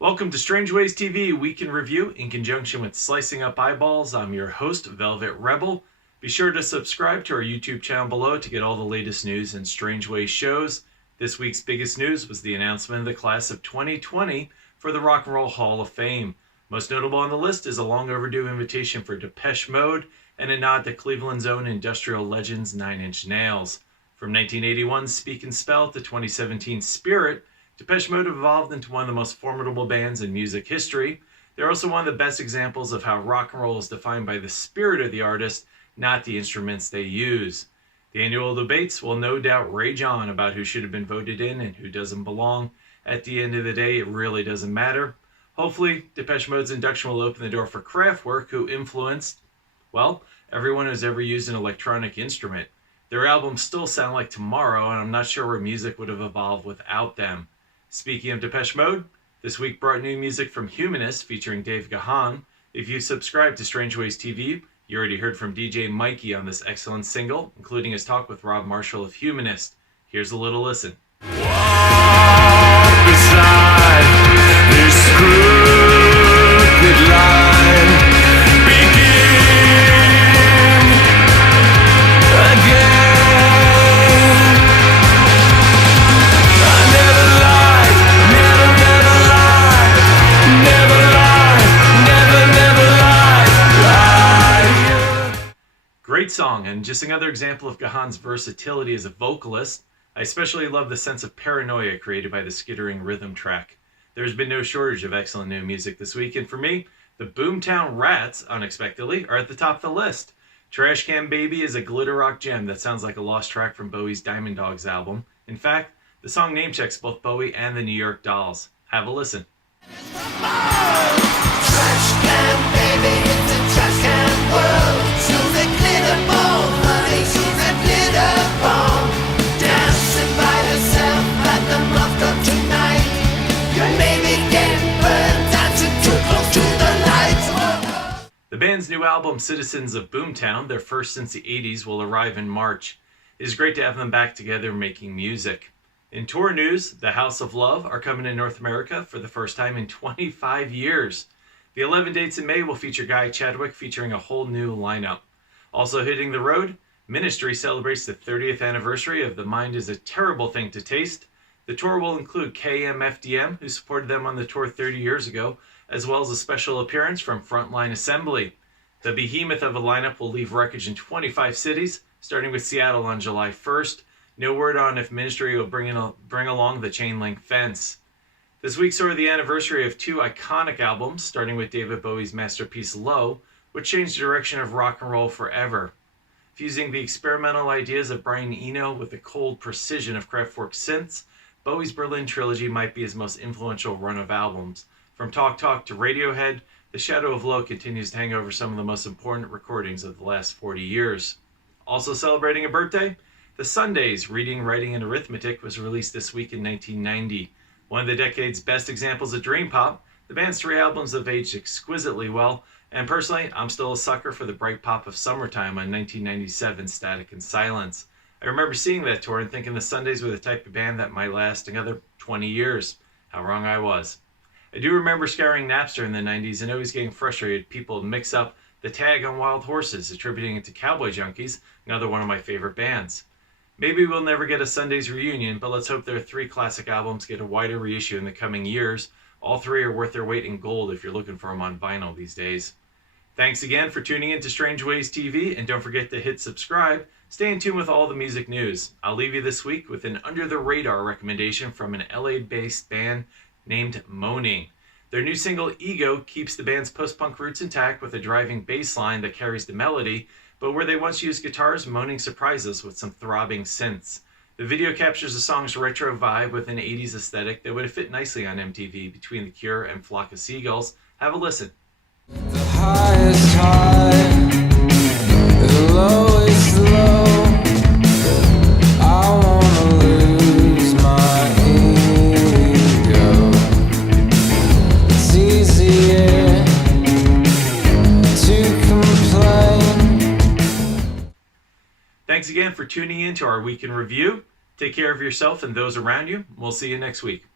Welcome to Strangeways TV Week in Review in conjunction with Slicing Up Eyeballs. I'm your host, Velvet Rebel. Be sure to subscribe to our YouTube channel below to get all the latest news and Strangeways shows. This week's biggest news was the announcement of the class of 2020 for the Rock and Roll Hall of Fame. Most notable on the list is a long overdue invitation for Depeche Mode and a nod to Cleveland's own industrial legends 9 Inch Nails. From 1981's Speak and Spell to 2017's Spirit, Depeche Mode evolved into one of the most formidable bands in music history. They're also one of the best examples of how rock and roll is defined by the spirit of the artist, not the instruments they use. The annual debates will no doubt rage on about who should have been voted in and who doesn't belong. At the end of the day, it really doesn't matter. Hopefully, Depeche Mode's induction will open the door for Kraftwerk, who influenced, well, everyone who's ever used an electronic instrument. Their albums still sound like tomorrow, and I'm not sure where music would have evolved without them. Speaking of Depeche Mode, this week brought new music from Humanist featuring Dave Gahan. If you subscribe to Strangeways TV, you already heard from DJ Mikey on this excellent single, including his talk with Rob Marshall of Humanist. Here's a little listen. Walk beside this crooked line. Begin again. Great song, and just another example of Gahan's versatility as a vocalist. I especially love the sense of paranoia created by the skittering rhythm track. There's been no shortage of excellent new music this week, and for me, the Boomtown Rats, unexpectedly, are at the top of the list. Glam Baby is a glitter rock gem that sounds like a lost track from Bowie's Diamond Dogs album. In fact, the song name-checks both Bowie and the New York Dolls. Have a listen. Trash can, baby, it's a trash can world. She's a glitter bomb, honey, she's a glitter bomb. Dancing by herself at the moth club tonight. Your baby getting burned, dancing too close to the lights. The band's new album, Citizens of Boomtown, their first since the 80s, will arrive in March. It is great to have them back together making music. In tour news, the House of Love are coming to North America for the first time in 25 years. The 11 dates in May will feature Guy Chadwick featuring a whole new lineup. Also hitting the road, Ministry celebrates the 30th anniversary of The Mind is a Terrible Thing to Taste. The tour will include KMFDM, who supported them on the tour 30 years ago, as well as a special appearance from Frontline Assembly. The behemoth of a lineup will leave wreckage in 25 cities, starting with Seattle on July 1st. No word on if Ministry will bring along the chain link fence. This week saw the anniversary of two iconic albums, starting with David Bowie's masterpiece Low, which changed the direction of rock and roll forever. Fusing the experimental ideas of Brian Eno with the cold precision of Kraftwerk synths, Bowie's Berlin trilogy might be his most influential run of albums. From Talk Talk to Radiohead, the shadow of Low continues to hang over some of the most important recordings of the last 40 years. Also celebrating a birthday, the Sundays, Reading, Writing, and Arithmetic was released this week in 1990. One of the decade's best examples of dream pop, the band's 3 albums have aged exquisitely well, and personally, I'm still a sucker for the bright pop of Summertime on 1997's Static and Silence. I remember seeing that tour and thinking the Sundays were the type of band that might last another 20 years. How wrong I was. I do remember scouring Napster in the 90s and always getting frustrated people mix up the tag on Wild Horses, attributing it to Cowboy Junkies, another one of my favorite bands. Maybe we'll never get a Sundays reunion, but let's hope their 3 classic albums get a wider reissue in the coming years. All 3 are worth their weight in gold if you're looking for them on vinyl these days. Thanks again for tuning in to Strangeways TV, and don't forget to hit subscribe. Stay in tune with all the music news. I'll leave you this week with an under-the-radar recommendation from an LA-based band named Moaning. Their new single, Ego, keeps the band's post-punk roots intact with a driving bass line that carries the melody, but where they once used guitars, Moaning surprises with some throbbing synths. The video captures the song's retro vibe with an 80s aesthetic that would have fit nicely on MTV between The Cure and Flock of Seagulls. Have a listen. The highest high, the lowest low. I wanna lose my ego. It's easier to complain. Thanks again for tuning in to our Week in Review. Take care of yourself and those around you. We'll see you next week.